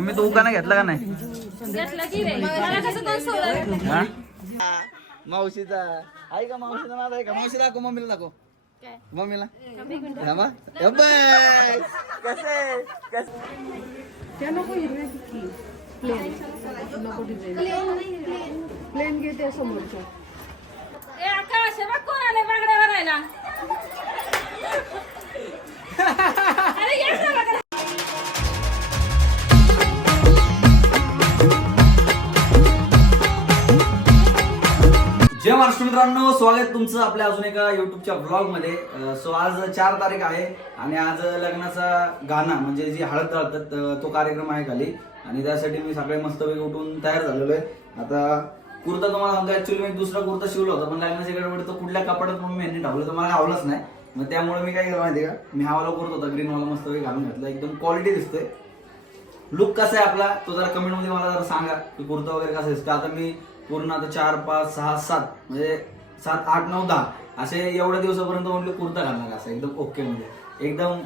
Mummy तू उकाना घेतला का नाही? हा? मावशीचा. आहे का मावशीचा नाद? आहे का? मावशी दाखव मम्मीला दाखव. काय? मम्मीला. थांबा. कसे कसे? प्लेन. घेते समोरच्या. ए अक्का बघ कोण आले बागड्या भरायला अरे ये सगळं जय महाराष्ट्र मित्रांनो स्वागत तुमचं आपल्या अजून एका युट्यूबच्या ब्लॉगमध्ये. सो आज चार तारीख आहे आणि आज लग्नाचा गाणं म्हणजे जी हळद दळतात तो कार्यक्रम आहे खाली. आणि त्यासाठी मी सकाळी मस्तपैकी उठून तयार झालेलो आहे. आता कुर्ता तुम्हाला सांगतो ऍक्च्युली मी दुसरा कुर्ता शिवला होता पण लग्नाच्या गडबडीत तो कुठल्या कपड्यात मग मी यांनी ढावलं तर मला आवडलंच नाही. मग त्यामुळे मी काय केलं माहिती का? मी हावाला कुर्ता होता ग्रीन वाला मस्तपैकी घालून घातला. एकदम क्वालिटी दिसतोय. लुक कसा आहे आपला? तो जरा कमेंटमध्ये मला जरा सांगा की कुर्ता वगैरे कसा दिसतो आता मी पूर्ण आता चार पाच सहा सात म्हणजे सात आठ नऊ दहा. असे एवढ्या दिवसापर्यंत म्हटलं कुर्ता घालणार असं एकदम ओके म्हणजे. एकदम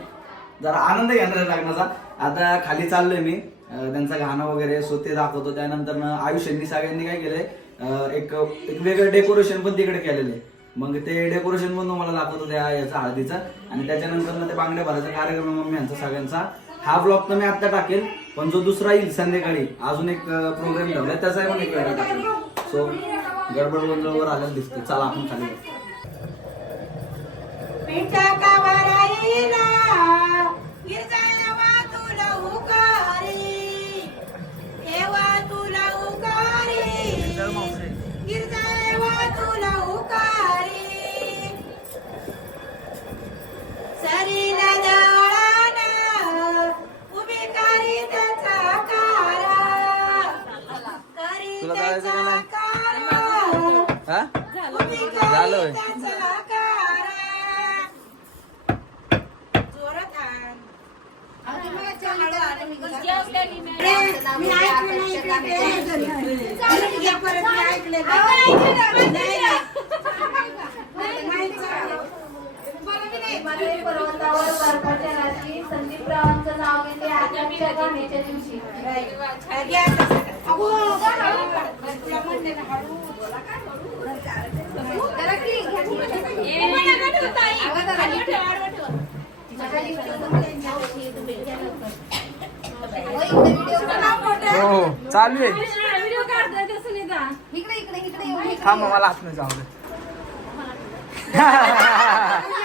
जरा आनंद घेणार लग्नाचा. आता खाली चाललोय मी. त्यांचा त्यांचं गाणं वगैरे सो ते दाखवतो. त्यानंतर आयुष्यांनी सगळ्यांनी काय केलंय एक एक वेगळं डेकोरेशन पण तिकडे केलेलं आहे. मग ते डेकोरेशन पण मला दाखवतो त्या याचा हळदीचा. आणि त्याच्यानंतर मग ते बांगड्या भरायचा कार्यक्रम मम्मी यांचा सगळ्यांचा. हा ब्लॉग तर मी आत्ता टाकेल पण जो दुसरा येईल संध्याकाळी अजून एक प्रोग्राम ठेवला त्याचा पण एक वेगळा टाकेल. सो गडबड गोंधळवर आलेलं दिसते चला आपण खाली जाऊ. पिठा झालं. मी ऐकलं नाही इकडे ते. चालू घ्या परत मी ऐकलं नाही. नाही, नाही. नाही चालू. पर्वतावर बर्फाच्या रात्री नाव घेते गाण्याच्या दिवशी. हो चालू आहे. इकडे इकडे इकडे. थांब मला आत जाऊ दे.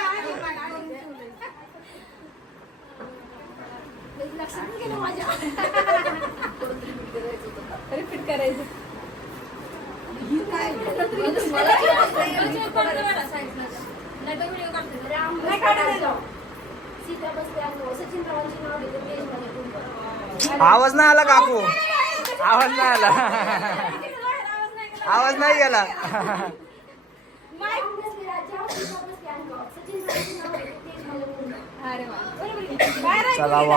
लक्षात गेलं माझ्या रिपीट करायचं नाही काढायचं. सीता बसते अंगावर. सचिन रावांची नाव घेते. पेजमध्ये. आवाज नाही आला काकू आवाज नाही आला. आवाज नाही गेला. चला वा.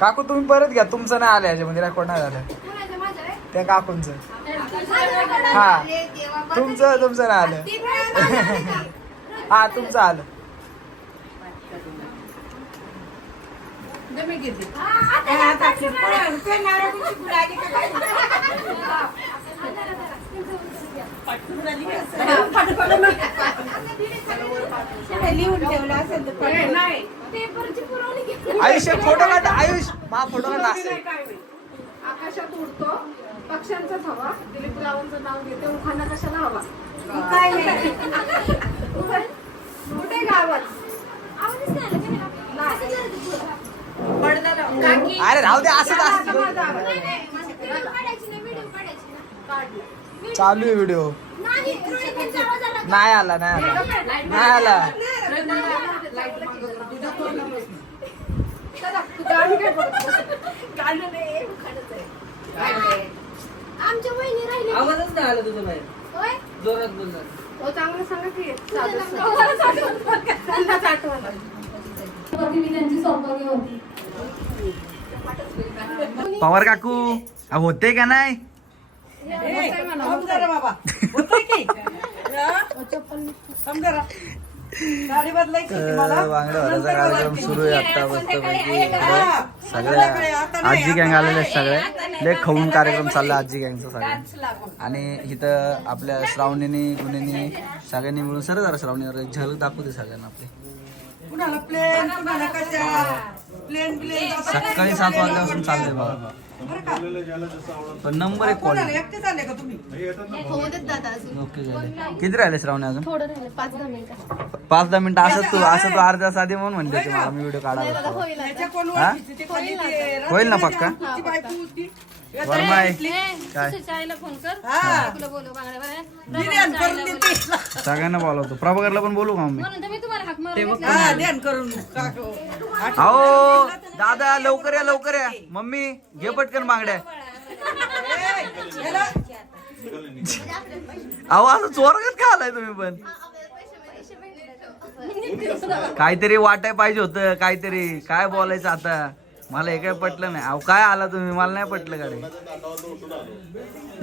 काकू तुम्ही परत घ्या. तुमचं नाही आलं याच्यामध्ये रेकॉर्ड नाही झालं? त्या काकूंचं. हा. तुमचं तुमचं नाही आलं? हा तुमचं आलं. लिहून ठेवलं असेल तर. आयुष्य फोटो काढ आयुष मा फोटो काढ. असेल आकाशात उडतो. पक्ष्यांचाच हवा दिलीप रावांचं नाव घेते उखाणा कशाला हवा? काय नाही. कुठे गावात? असं. अरे राहू दे असंच असं. नाही, चालू आहे व्हिडिओ नाही, आला? नाही आला. नाही आला. आमच्या राहिली आवाजच नाही बाहेर. होय? जोरात हो चांगलं सांगा की साधं त्यांनाच आठवण मी त्यांची सौभाग्य होती पवार काकू अ, होते का नाही? बाबा. होतंय की? समजा रा. गाडी बदलायची होती मला. बांगड्या भरायचा नंतर कार्यक्रम. सुरू आहे आता मस्त. सगळ्या आजी गँग आलेले आहेत सगळे. लय खाऊन कार्यक्रम चालला आजी गँगचा सगळ्या. आणि इथं आपल्या श्रावणीने गुन्हेनी सगळ्यांनी मिळून सर जरा श्रावणीवर एक झलक दाखवू दे सगळ्यांना आपली. कुणाला प्लेन कुणाला कशा? प्लेन प्लेन सकाळी सात वाजल्यापासून चाललंय बघा. बरं का? पण नंबर एक कोणाला क्वालिटी एकटे चालले का तुम्ही? ओके झाले किती राहिले श्रावणी अजून? थोडं राहिलं पाच दहा मिनिटं. पाच दहा मिनिटं असं तू असं तू अर्ध्या साधी म्हणून म्हणले होते मला मी व्हिडिओ काढायला होता. त्याच्या कोण हा? ओळखीचे ते खाली ते होईल ना पक्का? तिची बायको होती. वरमाय काय? सुशेच्या आईला फोन कर. हा. तुला बोलव बांगड्या भरायला. ध्यान करून देते सगळ्यांना बोलवतो. प्रभाकरला पण बोलू का मम्मी? म्हणून तर मी तुम्हाला हाक मारून हा ध्यान करून काकू अहो दादा लवकर या लवकर या. मम्मी घे पटकन बांगड्या. अहो असं चोरगत का आलाय तुम्ही पण? काहीतरी वाटाय पाहिजे होतं काहीतरी. काय बोलायचं आता? मला हे काय पटलं नाही. अहो काय आला तुम्ही? मला नाही पटलं गाडी.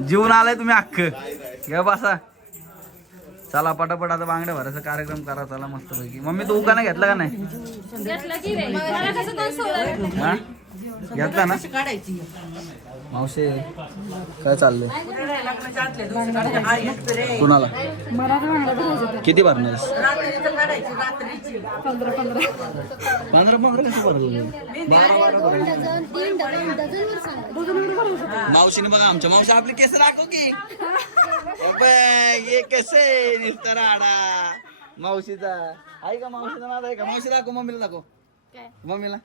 जीवन आलाय तुम्ही अख्ख. घ्या बसा. चला पटापट आता बांगड्या भरायचा कार्यक्रम करा. चला मस्त पैकी मम्मी तू का नाही? घेतलं की रे घेतला ना? काढायची मावशे काय चाललंय. हा. कुणाला? किती भरणार रात्रीचं काढायची रात्रीची. पंधरा पंधरा. कसं भरलं? दोन डझन तीन डझन डझनवर सांगा. मावशीने बघा आमच्या मावशी आपले केस दाखव की. ये कसे निसतं राडा. मावशीचा. आहे का मावशीचा नाद? आहे का? मावशी दाखव मम्मीला दाखव. मम्मीला?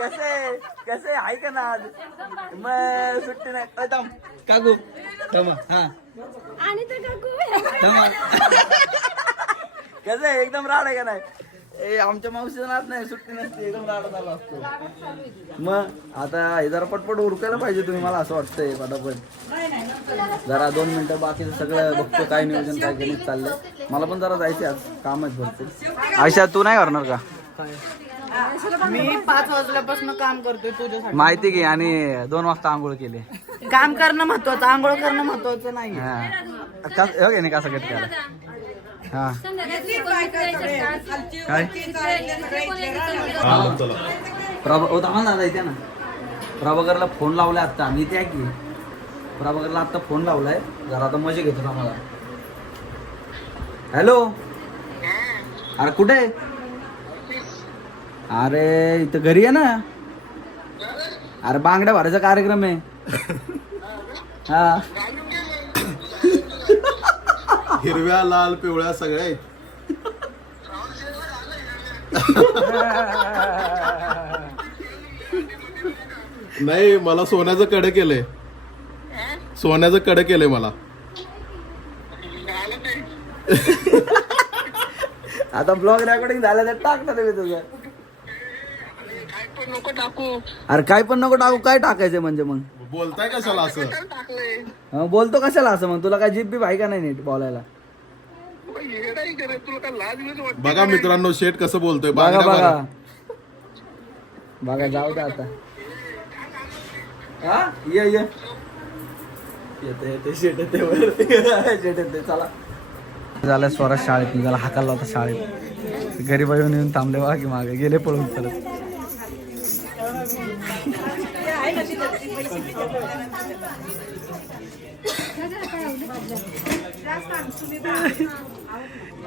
कसे कसे आहे? का नाद मग सुट्टी नाही. थांब. काकू थांबा. हा. आणि तर काकू. थांबा. कसं आहे? एकदम राड आहे का नाही? ए आमच्या मावशीचा नाद नाही सुट्टी नसते एकदम राडा झाला असतो. मग आता हे जरा पटपट उरकायला पाहिजे तुम्ही मला असं वाटतंय पटापट जरा दोन मिनिटं बाकीचं सगळं बघतो काय नियोजन काय गणित चाललंय. मला पण जरा जायचे आज काम आहेत भरपूर आयशा तू नाही करणार का? मी पाच वाजल्यापासून काम करतोय तुझ्यासाठी. माहिती घे आणि दोन वाजता आंघोळ केली. काम करणं महत्वाचं आंघोळ करणं महत्वाचं नाही का की नाही कसं कट केला हा. काय? प्रभा ओ थांबा ना ना. प्रभाकरला फोन लावलाय आता मी इथे आहे की. प्रभाकरला आता फोन लावलाय. जरा आता मजा घेतो आम्हाला. हॅलो? अरे कुठे? आहे? अरे इथं घरी आहे ना? अरे बांगड्या भरायचा कार्यक्रम आहे. हा. हिरव्या लाल पिवळ्या सगळ्या आहेत. नाही मला सोन्याचं कडे केलंय. सोन्याचं कडे केलंय मला. आता ब्लॉग रेकॉर्डिंग झालं तर टाकणार मी तुझं. अरे काय पण नको टाकू काय टाकायचं म्हणजे मग? बोलताय कशाला असं? हं, बोलतो कशाला असं मग? तुला काय जीप बीप आहे का नाही नीट बोलायला? बघा मित्रांनो शेट कसं बोलतोय बघा बांगड्या बघा. बघा. बघा जाऊ दे आता. हा? ये ये. येते येते शेट येते वर शेट येते चला. झालं स्वराज शाळेत निघाला हाकाला होता शाळेत. गरीब येऊन येऊन थांबले बघा की मागे गेले पळून परत.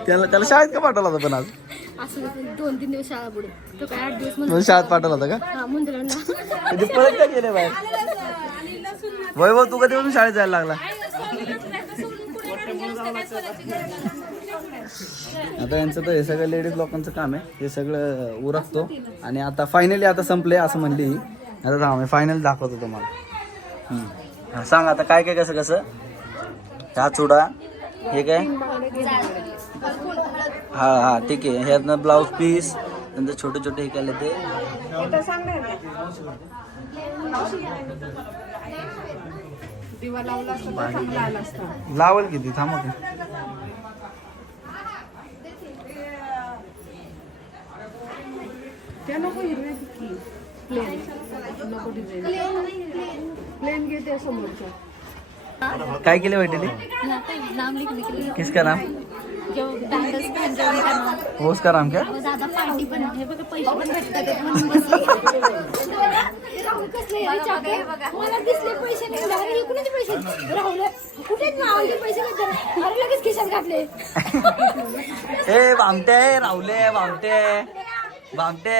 त्याला त्याला शाळेत का पाठवला होता पण आज? असं दोन तीन दिवस शाळा पुढे तो काय आठ दिवस म्हणून शाळेत पाठवला होता का? म्हणजे परत काय गेले बाहेर? वैभव तू कधीपासून शाळेत जायला लागला? आता यांचं तर हे सगळं लेडीज लोकांचं काम आहे. हे सगळं उरकतो. आणि आता फायनली आता संपले असं म्हणली ही. आता थांब फायनल दाखवतो तुम्हाला. सांग आता काय काय कसं कसं? हा चुडा. हे काय? हा हा ठीक आहे. ह्यातनं ब्लाऊज पीस नंतर छोटे छोटे हे केले ते. लावल किती? थांबा प्लेन नको डिझाईन प्लेन घे त्या समोरच्या काय केले वाटेली किसका नाम? पंजाबी का नाम? उसका नाम क्या? अहो, दादा पार्टी पण हे बघा पैसे पण भेटतात आहेत म्हणून बसले. राहुल कसले हे विचारते. मला दिसले पैसे नाही. अरे हे कुणाचे पैसे? राहुल कुठेच नावाचे पैसे भेटतात अरे लगेच खिशात घातले. ए बामटे रावले बामटे बामटे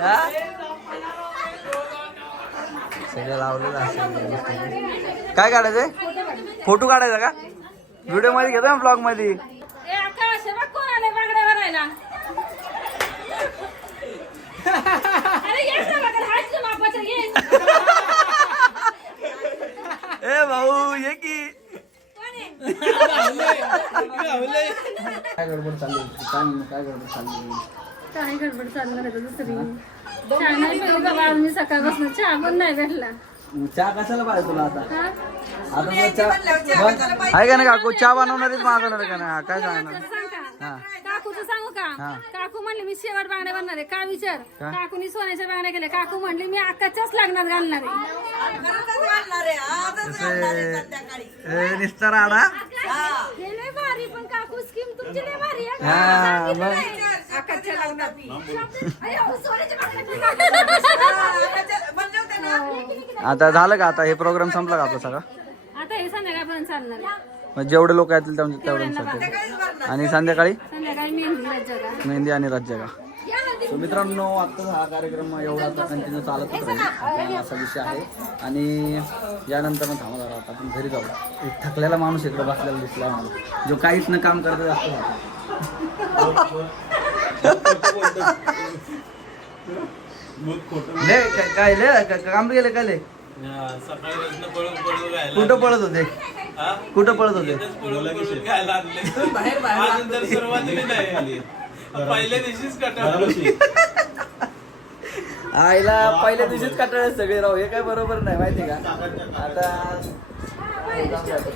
हा? सगळं लावलेलं असेल. काय काढायचंय? फोटो काढायचा का? व्हिडिओमध्ये घेतो ना ब्लॉगमध्ये? ए हे भाऊ ये की. काय गडबड चालली? काय काय गडबड चालली? काय गडबड चालणार आहे दुसरी. चहा नाही पिली बाबा आज मी सकाळपासून चहा पण नाही भेटला चहा कशाला पाहिजे तुला आता? हा? आता तुला चहा बघ, आहे का नाही काकू? चहा बनवणारीच मागवणार का नाही? काय सांगणार? हा. काकूचं सांगू का. काकू म्हणली मी शेवट बांगड्या बनणार आहे. का विचार? काकूनी सोन्याच्या बांगड्या केल्या. काकू म्हणली मी अक्काच्याच लग्नात घालणार आहे. ए निस्तार आडा. हे. लय भारी पण काकू स्कीम तुमची लय भारी आहे. हा आता झालं का आता? हे प्रोग्राम संपला का आपला सगळा? आता हे संध्याकाळपर्यंत चालणार आहे. मग जेवढे लोक येतील तेवढे तेवढ्यांसाठी. आणि संध्याकाळी? मेहंदी आणि राज्य का? मित्रांनो आत्ताच हा कार्यक्रम एवढा आता कंटिन्यू चालतच राहील आता असा विषय आहे. आणि यानंतर ना थांबा जरा आता आपण घरी जाऊ. एक थकलेला माणूस इकडे बसलेला दिसला मला जो काहीच न काम करत असतो. ले काय- काय ले का- काम गेले काय ले कुठं पळत होते? कुठं पळत होते? पहिल्या दिवशीच आईला पहिल्या दिवशीच काटाळे सगळे राव हे काय बरोबर नाही माहिती का? आता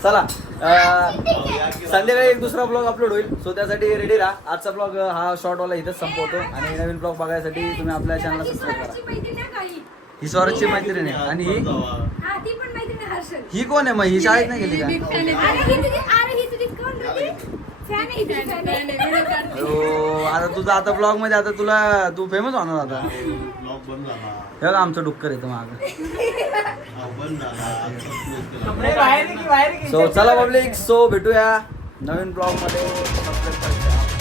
चला. संध्याकाळी एक दुसरा ब्लॉग अपलोड होईल. सो त्यासाठी रेडी राहा. आजचा ब्लॉग हा शॉर्ट वाला इथंच संपवतो. आणि नवीन ब्लॉग बघायसाठी तुम्ही आपल्या चॅनलला सबस्क्राईब करा. ही स्वराजची मैत्रीण आहे. आणि ही? ही कोण आहे मग? ही शाळेत नाही गेली का? ही आता तुझं आता ब्लॉगमध्ये आता तुला तू फेमस होणार आता. ब्लॉग बंद झाला. हे बघ आमचं डुक्कर येतं माग. बंद झाला. सो चला पब्लिक सो भेटूया नवीन ब्लॉगमध्ये. सबस्क्राईब करायचं